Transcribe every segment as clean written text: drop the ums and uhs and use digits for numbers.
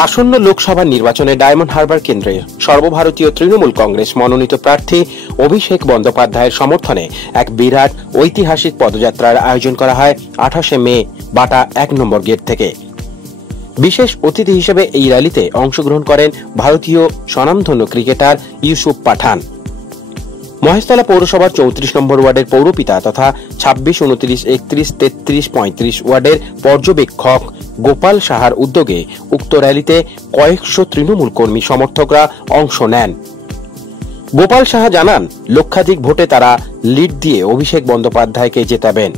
আসন্ন লোকসভা নির্বাচনে ডায়মন্ড হারবার কেন্দ্রে সর্বভারতীয় তৃণমূল কংগ্রেস মনোনীত প্রার্থী অভিষেক বন্দ্যোপাধ্যায়ের সমর্থনে এক বিরাট ঐতিহাসিক পদযাত্রার আয়োজন করা হয় 28 মে বাটা 1 নম্বর গেট থেকে। বিশেষ অতিথি হিসেবে এই র্যালিতে অংশগ্রহণ করেন ভারতীয় স্বনামধন্য ক্রিকেটার ইউসুফ পাঠান। মহেশতলা পৌরসভার 34 নম্বর ওয়ার্ডের পৌরপিতা তথা 26, 29, 31, 33, 35 ওয়ার্ডের পর্যবেক্ষক গোপাল সাহার উদ্যোগে উক্ত র্যালিতে কয়েকশো তৃণমূল কর্মী সমর্থকরা অংশ নেন। গোপাল সাহা জানান, লক্ষাধিক ভোটে তারা লিড দিয়ে অভিষেক বন্দ্যোপাধ্যায়কে জেতাবেন।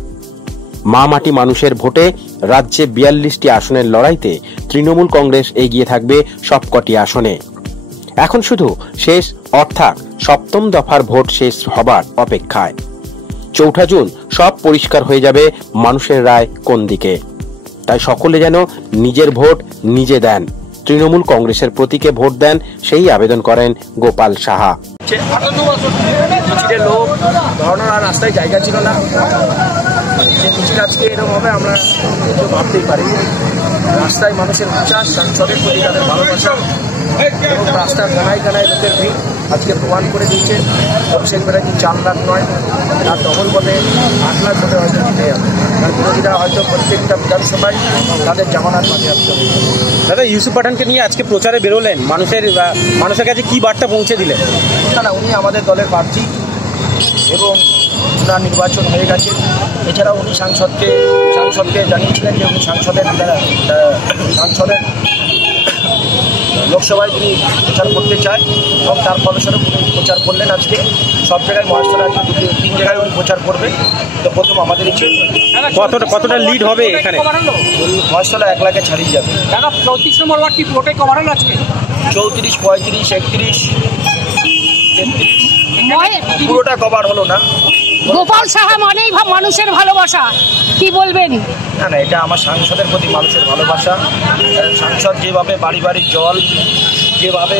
মা মাটি মানুষের ভোটে রাজ্যে 42টি আসনের লড়াইতে তৃণমূল কংগ্রেস এগিয়ে থাকবে সবকটি আসনে। এখন শুধু শেষ অর্থাৎ 7ম দফার ভোট শেষ হবার অপেক্ষায়। 4 জুন সব পরিষ্কার হয়ে যাবে মানুষের রায় কোন দিকে। তাই সকলে যেন নিজের ভোট নিজে দেন, তৃণমূল কংগ্রেসের প্রতীকে ভোট দেন, সেই আবেদন করেন গোপাল সাহা। লোক ধরানোর আর রাস্তায় জায়গা ছিল না, যে মিছিল আজকে এরকম হবে আমরা কেউ ভাবতেই পারি। রাস্তায় মানুষের উচ্ছ্বাস, সাংসদের প্রতি তাদের ভালোবাসা এবং রাস্তার গানায় গানায় লোকের ভিড় আজকে প্রমাণ করে দিয়েছে অভিষেক ব্যানার্জি 4 লাখ নয়, তার ডবল বলে 8 লাখ ভোটে হয়তো জিতে যাবে। তার বিরোধীরা হয়তো প্রত্যেকটা বিধানসভায় তাদের জামানার মাঝে আসতে হবে। দাদা, ইউসুফ পাঠানকে নিয়ে আজকে প্রচারে বেরোলেন, মানুষের কাছে কি বার্তা পৌঁছে দিলেন? না, উনি আমাদের দলের প্রার্থী এবং ওনার নির্বাচন হয়ে গেছে। এছাড়াও উনি সাংসদকে জানিয়েছিলেন যে উনি সংসদের লোকসভায় তিনি প্রচার করতে চায় এবং তার ফলস্বরূপ উনি প্রচার করলেন। আজকে সব জায়গায় মহেশতলা 3 জায়গায় উনি প্রচার করবেন। তো প্রথম আমাদের ইচ্ছে কতটা লিড হবে এখানে? মহেশতলা 1 লাখে ছাড়িয়ে যাবে। 34 নম্বর ওয়ার্ড কি পুরোটাই কভার হলো আজকে? 34, 35, 31, 33 পুরোটা কভার হলো না। গোপাল সাহা মানেই মানুষের ভালোবাসা, কি বলবেন? না, এটা আমার সাংসদের প্রতি মানুষের ভালোবাসা। সাংসদ যেভাবে বাড়ি বাড়ি জল, যেভাবে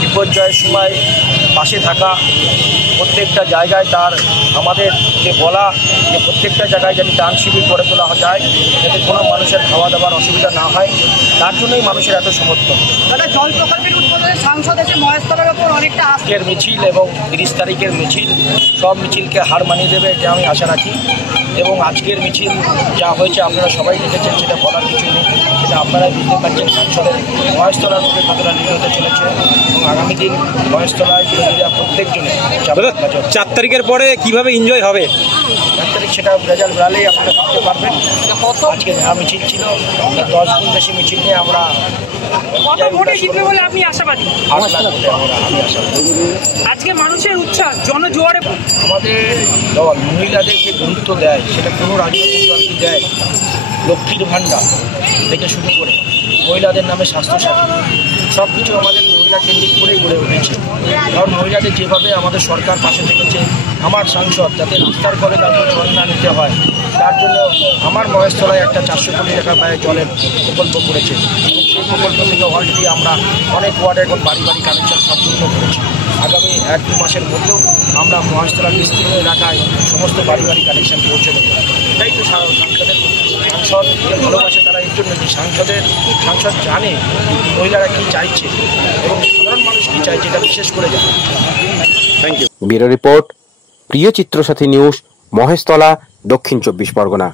বিপর্যয়ের সময় পাশে থাকা, প্রত্যেকটা জায়গায় তার আমাদের যে বলা যে প্রত্যেকটা জায়গায় যদি ত্রাণ শিবির করে তোলা যায় যাতে কোনো মানুষের খাওয়া দাওয়ার অসুবিধা না হয়, তার জন্যই মানুষের এত সমর্থন। জল প্রকল্পের উদ্বোধনে সাংসদ এসে মহেশতলার উপর অনেকটা আজকের মিছিল এবং 30 তারিখের মিছিল সব মিছিলকে হার মানিয়ে দেবে এটা আমি আশা রাখি। এবং আজকের মিছিল যা হয়েছে আপনারা সবাই দেখেছেন, সেটা বলার কিছু নেই, সেটা আপনারাই বুঝতে পারছেন সাংসদের মহেশতলার মুখে কতটা লিড হতে চলেছে। এবং আগামী দিন মহেশতলায় বিরোধীরা প্রত্যেকজনে 4 তারিখের পরে কিভাবে এনজয় হবে? 4 তারিখ সেটা রেজাল্ট বেরালেই আপনারা বুঝতে পারবেন। আজকে যা মিছিল ছিল 10 গুণ বেশি মিছিল নিয়ে আমরা আপনি আশাবাদী? আজকে মানুষের উচ্ছ্বাস জনজোয়ারে আমাদের দল মহিলাদের যে গুরুত্ব দেয় সেটা কোনো রাজনৈতিক দলকে দেয়। লক্ষ্মীর ভাণ্ডার থেকে শুরু করে মহিলাদের নামে স্বাস্থ্যসাথী সব কিছু আমাদের মহিলা কেন্দ্রিক করেই গড়ে উঠেছে। কারণ মহিলাদের যেভাবে আমাদের সরকার পাশে থেকেছে, আমার সাংসদ যাতে রাস্তার কলে তাদের জল না নিতে হয় তার জন্য আমার মহেশতলায় একটা 400 কোটি টাকা ব্যয়ে জলের প্রকল্প করেছে এবং সেই প্রকল্প থেকে অলরেডি আমরা অনেক ওয়ার্ডে এখন বাড়ি বাড়ি কানেকশন সম্পূর্ণ করেছি। আগামী 1-2 মাসের মধ্যেও আমরা মহেশতলার বিস্তীর্ণ এলাকায় সমস্ত বাড়ি বাড়ি কানেকশন পৌঁছে দেবো। এটাই তো সাংসদকে ভালোবাসে তারা, এই জন্য যে সাংসদ জানে মহিলারা কী চাইছে এবং সাধারণ মানুষ কী চাইছে এটা বিশেষ করে জানে। Thank you. ব্যুরো রিপোর্ট, প্রিয় চিত্রসাথী নিউজ, মহেশতলা, দক্ষিণ 24 পরগনা।